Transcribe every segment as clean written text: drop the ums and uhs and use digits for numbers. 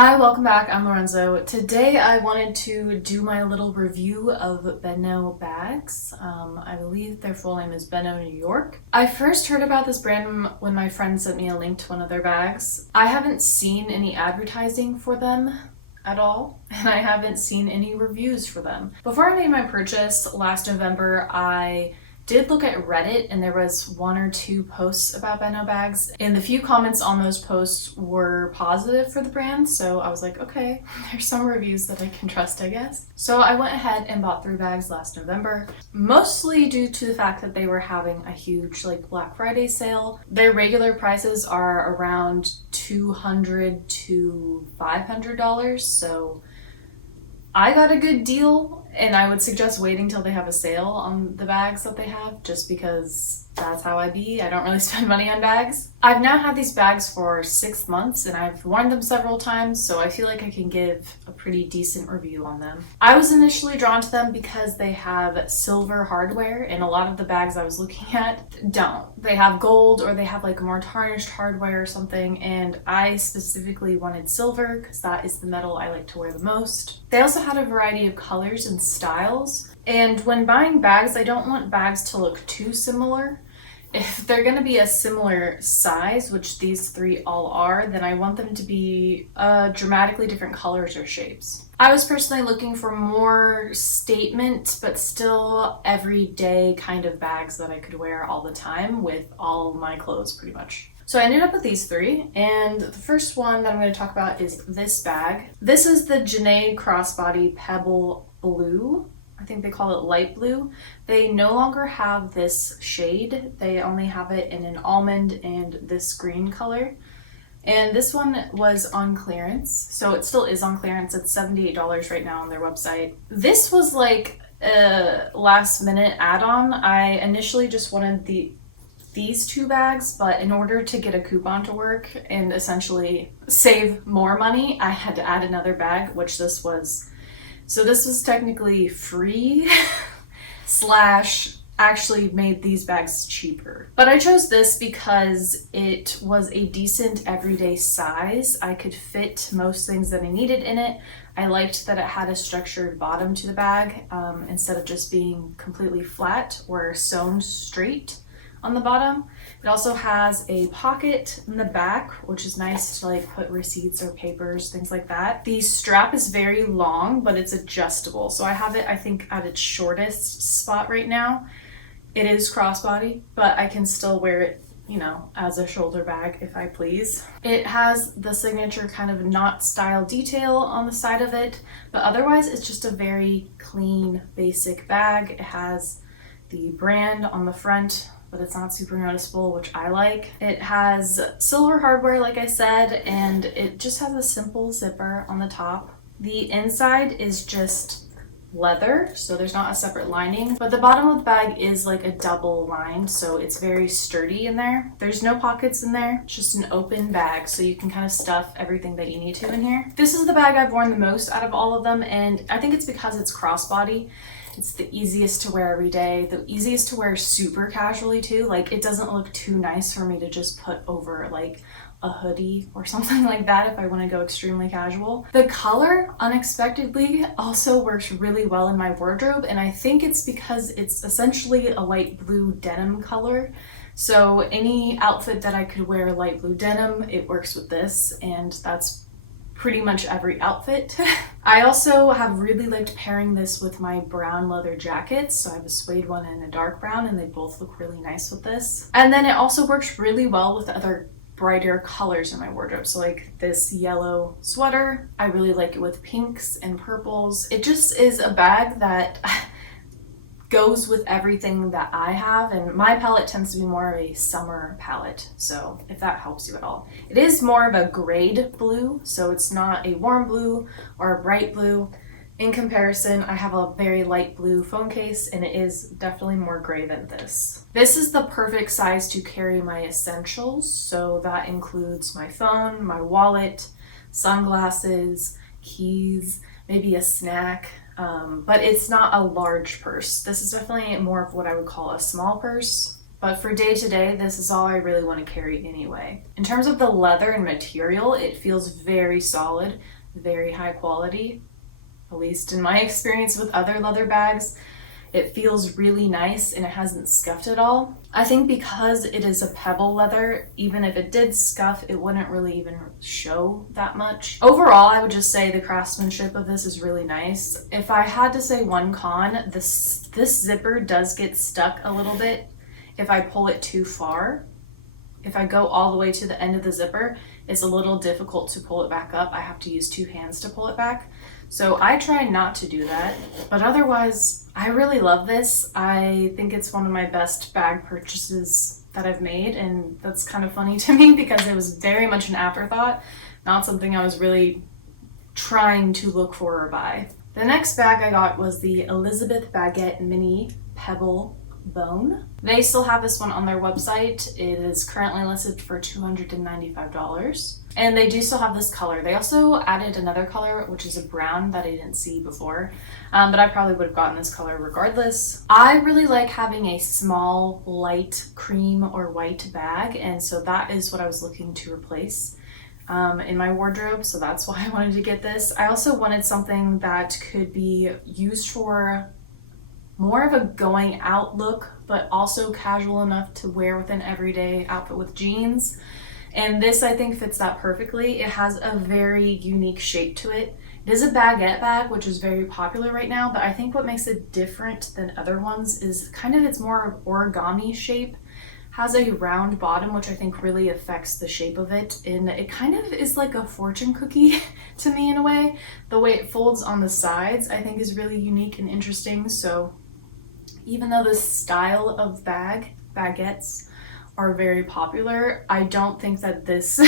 Hi, welcome back. I'm Lorenzo. Today I wanted to do my little review of Beno bags. I believe their full name is Beno, New York. I first heard about this brand when my friend sent me a link to one of their bags. I haven't seen any advertising for them at all, and I haven't seen any reviews for them. Before I made my purchase last November, I did look at Reddit, and there was one or two posts about Beno bags, and the few comments on those posts were positive for the brand, so I was like, okay, there's some reviews that I can trust, I guess. So I went ahead and bought 3 bags last November, mostly due to the fact that they were having a huge Black Friday sale. Their regular prices are around $200 to $500, so I got a good deal, and I would suggest waiting till they have a sale on the bags that they have, just because that's how I be. I don't really spend money on bags. I've now had these bags for 6 months, and I've worn them several times, so I feel like I can give a pretty decent review on them. I was initially drawn to them because they have silver hardware, and a lot of the bags I was looking at don't. They have gold, or they have more tarnished hardware or something, and I specifically wanted silver because that is the metal I like to wear the most. They also had a variety of colors and styles, and when buying bags, I don't want bags to look too similar. If they're going to be a similar size, which these 3 all are, then I want them to be dramatically different colors or shapes. I was personally looking for more statement, but still everyday kind of bags that I could wear all the time with all my clothes pretty much. So I ended up with these 3, and the first one that I'm going to talk about is this bag. This is the JANAE CROSSBODY PEBBLE Blue. I think they call it light blue. They no longer have this shade. They only have it in an almond and this green color. And this one was on clearance, so it still is on clearance. It's $78 right now on their website. This was like a last minute add-on. I initially just wanted these 2 bags, but in order to get a coupon to work and essentially save more money, I had to add another bag, which this was. So this was technically free slash actually made these bags cheaper. But I chose this because it was a decent everyday size. I could fit most things that I needed in it. I liked that it had a structured bottom to the bag instead of just being completely flat or sewn straight on the bottom. It also has a pocket in the back, which is nice to put receipts or papers, things like that. The strap is very long, but it's adjustable. So I have it, I think, at its shortest spot right now. It is crossbody, but I can still wear it, as a shoulder bag if I please. It has the signature kind of knot style detail on the side of it, but otherwise it's just a very clean, basic bag. It has the brand on the front, but it's not super noticeable, which I like. It has silver hardware, like I said, and it just has a simple zipper on the top. The inside is just leather, so there's not a separate lining, but the bottom of the bag is like a double lined, so it's very sturdy in there. There's no pockets in there, it's just an open bag, so you can kind of stuff everything that you need to in here. This is the bag I've worn the most out of all of them, and I think it's because it's crossbody. It's the easiest to wear every day, the easiest to wear super casually too. It doesn't look too nice for me to just put over a hoodie or something like that if I want to go extremely casual. The color, unexpectedly, also works really well in my wardrobe, and I think it's because it's essentially a light blue denim color. So any outfit that I could wear light blue denim, it works with this, and that's pretty much every outfit. I also have really liked pairing this with my brown leather jackets. So I have a suede one and a dark brown, and they both look really nice with this. And then it also works really well with other brighter colors in my wardrobe. So this yellow sweater, I really like it with pinks and purples. It just is a bag that goes with everything that I have, and my palette tends to be more of a summer palette, so if that helps you at all. It is more of a grade blue, so it's not a warm blue or a bright blue. In comparison, I have a very light blue phone case, and it is definitely more gray than this. This is the perfect size to carry my essentials, so that includes my phone, my wallet, sunglasses, keys, maybe a snack, but it's not a large purse. This is definitely more of what I would call a small purse. But for day to day, this is all I really want to carry anyway. In terms of the leather and material, it feels very solid, very high quality, at least in my experience with other leather bags. It feels really nice and it hasn't scuffed at all. I think because it is a pebble leather, even if it did scuff, it wouldn't really even show that much. Overall, I would just say the craftsmanship of this is really nice. If I had to say one con, this zipper does get stuck a little bit if I pull it too far. If I go all the way to the end of the zipper, it's a little difficult to pull it back up. I have to use 2 hands to pull it back. So I try not to do that, but otherwise, I really love this. I think it's one of my best bag purchases that I've made, and that's kind of funny to me because it was very much an afterthought, not something I was really trying to look for or buy. The next bag I got was the Elizabeth Baguette Mini Pebble Bone. They still have this one on their website. It is currently listed for $295. And they do still have this color. They also added another color, which is a brown that I didn't see before, but I probably would have gotten this color regardless. I really like having a small, light cream or white bag, and so that is what I was looking to replace in my wardrobe, so that's why I wanted to get this. I also wanted something that could be used for more of a going out look, but also casual enough to wear with an everyday outfit with jeans. And this, I think, fits that perfectly. It has a very unique shape to it. It is a baguette bag, which is very popular right now, but I think what makes it different than other ones is kind of its more origami shape. Has a round bottom, which I think really affects the shape of it, and it kind of is like a fortune cookie to me in a way. The way it folds on the sides, I think, is really unique and interesting. So even though the style of baguettes are very popular, I don't think that this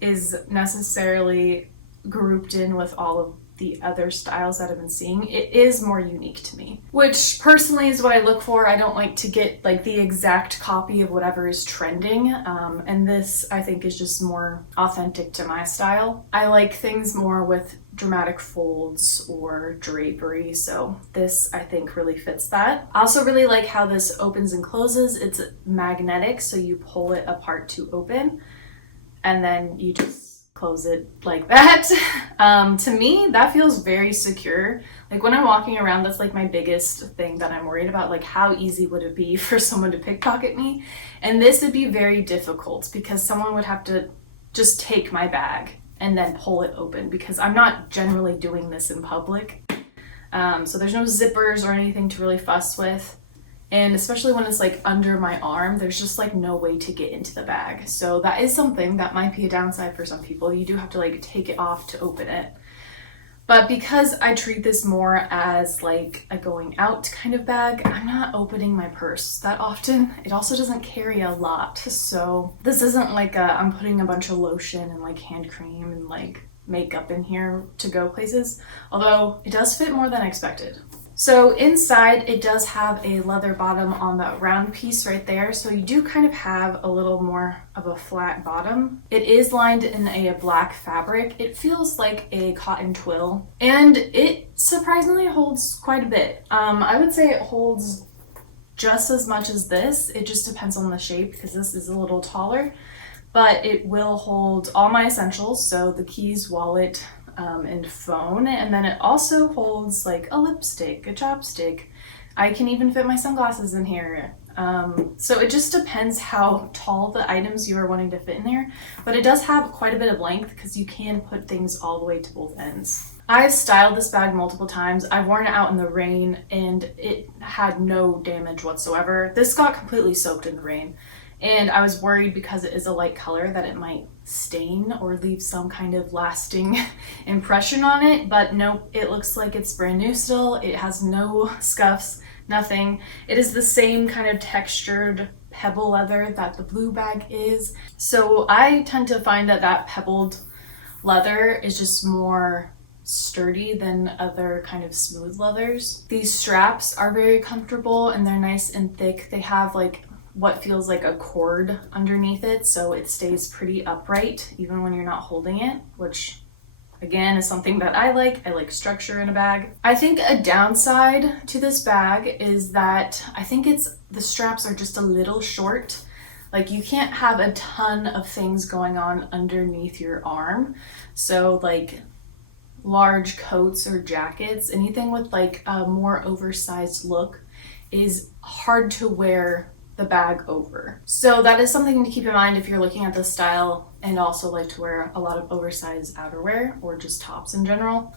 is necessarily grouped in with all of the other styles that I've been seeing. It is more unique to me, which personally is what I look for. I don't like to get like the exact copy of whatever is trending, and this I think is just more authentic to my style. I like things more with dramatic folds or drapery, so this I think really fits that. I also really like how this opens and closes. It's magnetic, so you pull it apart to open and then you just close it like that. To me, that feels very secure. Like when I'm walking around, that's like my biggest thing that I'm worried about. Like how easy would it be for someone to pickpocket me? And this would be very difficult because someone would have to just take my bag and then pull it open, because I'm not generally doing this in public. So there's no zippers or anything to really fuss with. And especially when it's like under my arm, there's just like no way to get into the bag. So that is something that might be a downside for some people. You do have to like take it off to open it. But because I treat this more as like a going out kind of bag, I'm not opening my purse that often. It also doesn't carry a lot. So this isn't like I'm putting a bunch of lotion and like hand cream and like makeup in here to go places. Although it does fit more than I expected. So inside it does have a leather bottom on that round piece right there, so you do kind of have a little more of a flat bottom. It is lined in a black fabric. It feels like a cotton twill, and it surprisingly holds quite a bit. I would say it holds just as much as this. It just depends on the shape because this is a little taller, but it will hold all my essentials, so the keys, wallet, and phone, and then it also holds like a lipstick, a chapstick. I can even fit my sunglasses in here. So it just depends how tall the items you are wanting to fit in there, but it does have quite a bit of length because you can put things all the way to both ends. I've styled this bag multiple times. I've worn it out in the rain and it had no damage whatsoever. This got completely soaked in the rain, and I was worried because it is a light color that it might stain or leave some kind of lasting impression on it, but nope, it looks like it's brand new still. It has no scuffs, nothing. It is the same kind of textured pebble leather that the blue bag is. So I tend to find that that pebbled leather is just more sturdy than other kind of smooth leathers. These straps are very comfortable and they're nice and thick. They have like what feels like a cord underneath it, so it stays pretty upright even when you're not holding it, which again, is something that I like. I like structure in a bag. I think a downside to this bag is that I think the straps are just a little short. Like you can't have a ton of things going on underneath your arm. So like large coats or jackets, anything with like a more oversized look is hard to wear the bag over. So that is something to keep in mind if you're looking at this style and also like to wear a lot of oversized outerwear or just tops in general.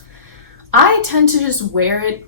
I tend to just wear it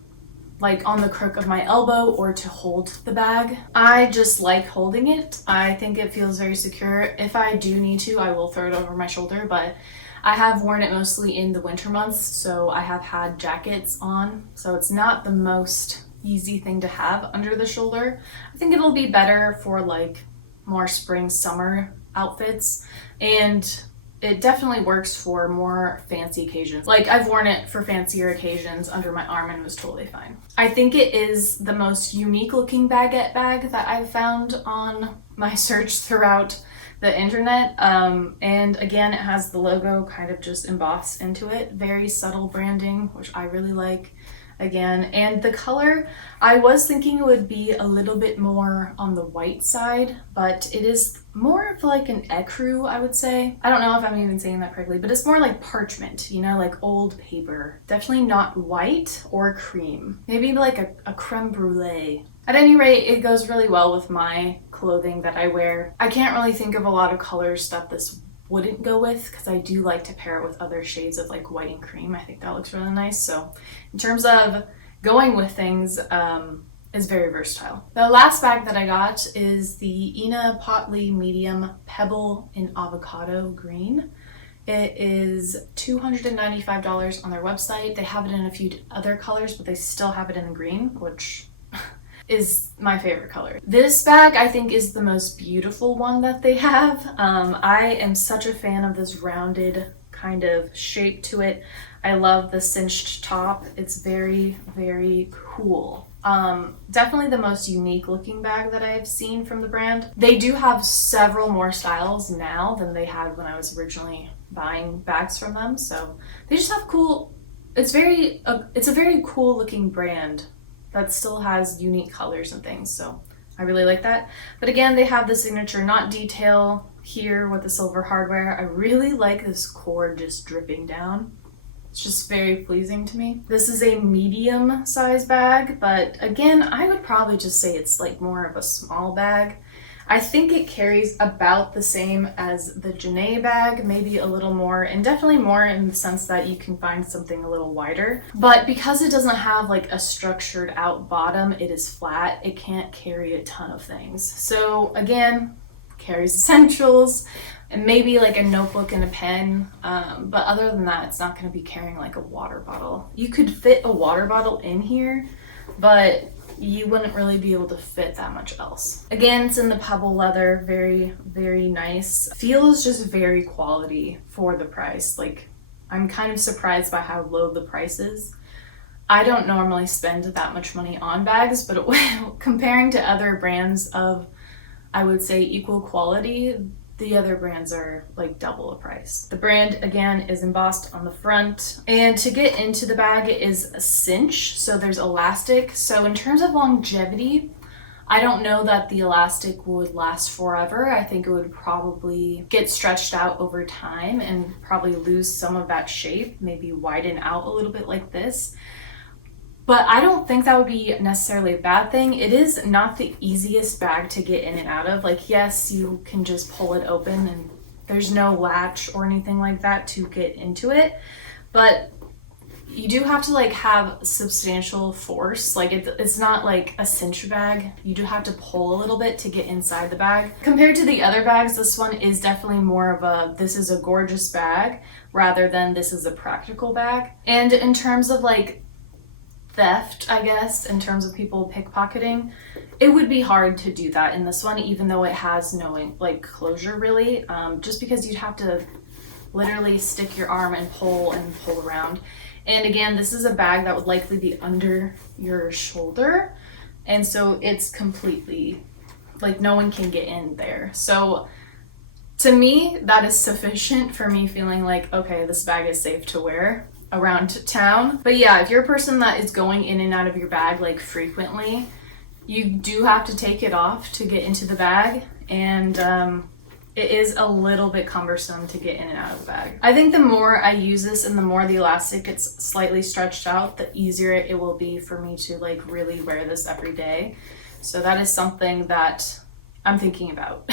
like on the crook of my elbow or to hold the bag. I just like holding it. I think it feels very secure. If I do need to, I will throw it over my shoulder, but I have worn it mostly in the winter months, so I have had jackets on, so it's not the most easy thing to have under the shoulder. I think it'll be better for like more spring summer outfits, and it definitely works for more fancy occasions. Like I've worn it for fancier occasions under my arm and it was totally fine. I think it is the most unique looking baguette bag that I've found on my search throughout the internet. And again, it has the logo kind of just embossed into it. Very subtle branding, which I really like. Again, and the color, I was thinking it would be a little bit more on the white side, but it is more of like an ecru, I would say. I don't know if I'm even saying that correctly, but it's more like parchment, you know, like old paper. Definitely not white or cream. Maybe like a creme brulee. At any rate, it goes really well with my clothing that I wear. I can't really think of a lot of colors that this wouldn't go with because I do like to pair it with other shades of like white and cream. I think that looks really nice. So in terms of going with things, is very versatile. The last bag that I got is the Ena Potli medium pebble in avocado green. It is $295 on their website. They have it in a few other colors, but they still have it in the green, which is my favorite color. This bag I think is the most beautiful one that they have. I am such a fan of this rounded kind of shape to it. I love the cinched top. It's very, very cool. Definitely the most unique looking bag that I've seen from the brand. They do have several more styles now than they had when I was originally buying bags from them. So they just have cool, it's a very cool looking brand that still has unique colors and things, so I really like that. But again, they have the signature knot detail here with the silver hardware. I really like this cord just dripping down. It's just very pleasing to me. This is a medium size bag, but again, I would probably just say it's like more of a small bag. I think it carries about the same as the JANAE bag, maybe a little more, and definitely more in the sense that you can find something a little wider. But because it doesn't have like a structured out bottom, it is flat, it can't carry a ton of things. So again, carries essentials, and maybe like a notebook and a pen, but other than that, it's not going to be carrying like a water bottle. You could fit a water bottle in here, but you wouldn't really be able to fit that much else. Again, it's in the pebble leather, very, very nice. Feels just very quality for the price. Like, I'm kind of surprised by how low the price is. I don't normally spend that much money on bags, but comparing to other brands of, I would say, equal quality, the other brands are like double the price. The brand again is embossed on the front, and to get into the bag is a cinch, so there's elastic. So in terms of longevity, I don't know that the elastic would last forever. I think it would probably get stretched out over time and probably lose some of that shape, maybe widen out a little bit like this. But I don't think that would be necessarily a bad thing. It is not the easiest bag to get in and out of. Like, yes, you can just pull it open and there's no latch or anything like that to get into it. But you do have to like have substantial force. Like it's not like a cinch bag. You do have to pull a little bit to get inside the bag. Compared to the other bags, this one is definitely more of a, this is a gorgeous bag rather than this is a practical bag. And in terms of like theft, I guess, in terms of people pickpocketing, it would be hard to do that in this one, even though it has no like closure really, just because you'd have to literally stick your arm and pull around. And again, this is a bag that would likely be under your shoulder, and so it's completely like no one can get in there. So To me, that is sufficient for me feeling like, okay, this bag is safe to wear around town. But yeah, if you're a person that is going in and out of your bag like frequently, you do have to take it off to get into the bag, and it is a little bit cumbersome to get in and out of the bag. I think the more I use this and the more the elastic gets slightly stretched out, the easier it will be for me to like really wear this every day. So that is something that I'm thinking about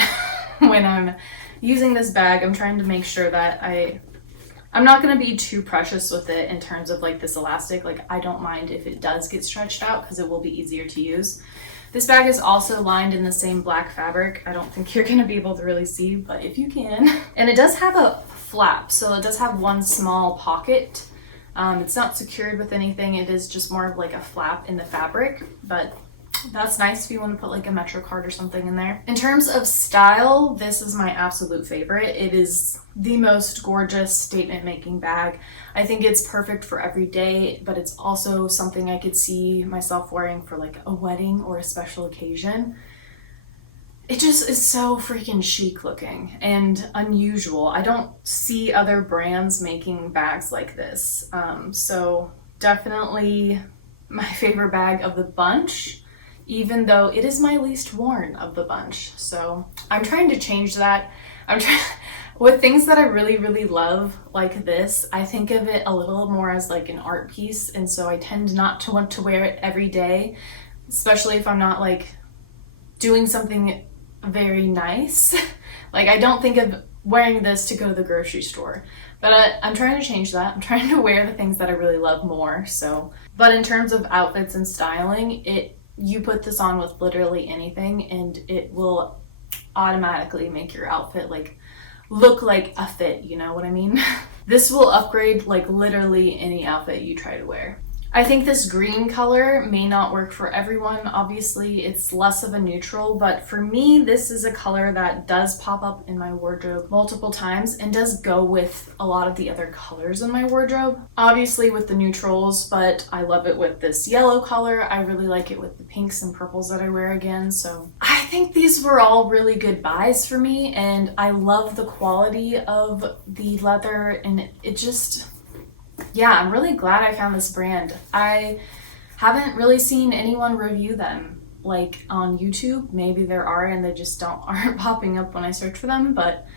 when I'm using this bag. I'm trying to make sure that I'm not going to be too precious with it in terms of like this elastic. Like, I don't mind if it does get stretched out because it will be easier to use. This bag is also lined in the same black fabric. I don't think you're going to be able to really see, but if you can. And it does have a flap, so it does have one small pocket. It's not secured with anything. It is just more of like a flap in the fabric, but that's nice if you want to put like a Metro card or something in there. In terms of style, this is my absolute favorite. It is the most gorgeous statement making bag. I think it's perfect for every day, but it's also something I could see myself wearing for like a wedding or a special occasion. It just is so freaking chic looking and unusual. I don't see other brands making bags like this. So definitely my favorite bag of the bunch, even though it is my least worn of the bunch. So I'm trying to change that. With things that I really, really love like this, I think of it a little more as like an art piece. And so I tend not to want to wear it every day, especially if I'm not like doing something very nice. Like, I don't think of wearing this to go to the grocery store, but I'm trying to change that. I'm trying to wear the things that I really love more. So, but in terms of outfits and styling, you put this on with literally anything and it will automatically make your outfit like look like a fit, you know what I mean? This will upgrade like literally any outfit you try to wear. I think this green color may not work for everyone. Obviously, it's less of a neutral, but for me, this is a color that does pop up in my wardrobe multiple times and does go with a lot of the other colors in my wardrobe. Obviously with the neutrals, but I love it with this yellow color. I really like it with the pinks and purples that I wear again. So I think these were all really good buys for me, and I love the quality of the leather, and it just... yeah, I'm really glad I found this brand. I haven't really seen anyone review them like on YouTube. Maybe there are and they just aren't popping up when I search for them, but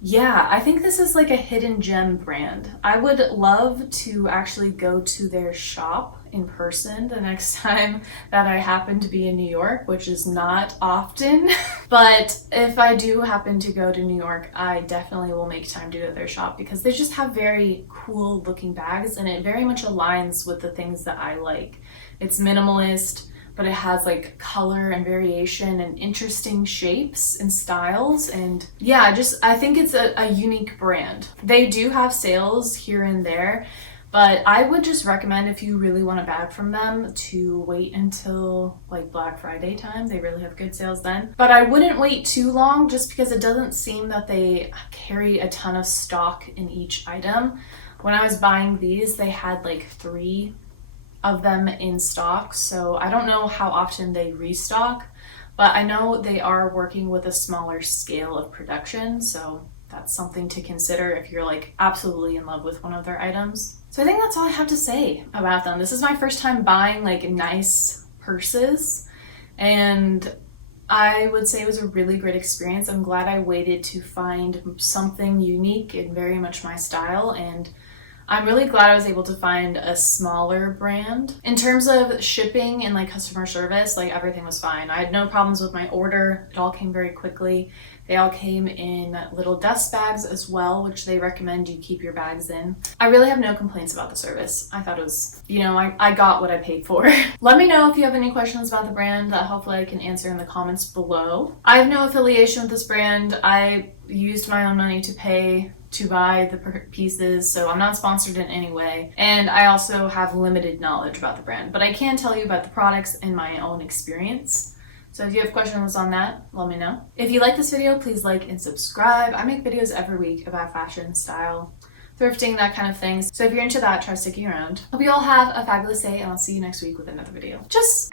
yeah, I think this is like a hidden gem brand. I would love to actually go to their shop in person the next time that I happen to be in New York, which is not often. But if I do happen to go to New York, I definitely will make time to go to their shop because they just have very cool looking bags and it very much aligns with the things that I like. It's minimalist, but it has like color and variation and interesting shapes and styles. And yeah, I think it's a unique brand. They do have sales here and there, but I would just recommend, if you really want a bag from them, to wait until like Black Friday time. They really have good sales then. But I wouldn't wait too long just because it doesn't seem that they carry a ton of stock in each item. When I was buying these, they had like 3 of them in stock, so I don't know how often they restock, but I know they are working with a smaller scale of production, so that's something to consider if you're like absolutely in love with one of their items. So I think that's all I have to say about them. This is my first time buying like nice purses, and I would say it was a really great experience. I'm glad I waited to find something unique and very much my style, and I'm really glad I was able to find a smaller brand. In terms of shipping and like customer service, like everything was fine. I had no problems with my order. It all came very quickly. They all came in little dust bags as well, which they recommend you keep your bags in. I really have no complaints about the service. I thought it was, you know, I got what I paid for. Let me know if you have any questions about the brand that hopefully I can answer in the comments below. I have no affiliation with this brand. I used my own money to pay to buy the pieces, so I'm not sponsored in any way, and I also have limited knowledge about the brand, but I can tell you about the products and my own experience. So if you have questions on that, let me know. If you like this video, please like and subscribe. I make videos every week about fashion, style, thrifting, that kind of thing, so if you're into that, try sticking around. Hope you all have a fabulous day, and I'll see you next week with another video. Just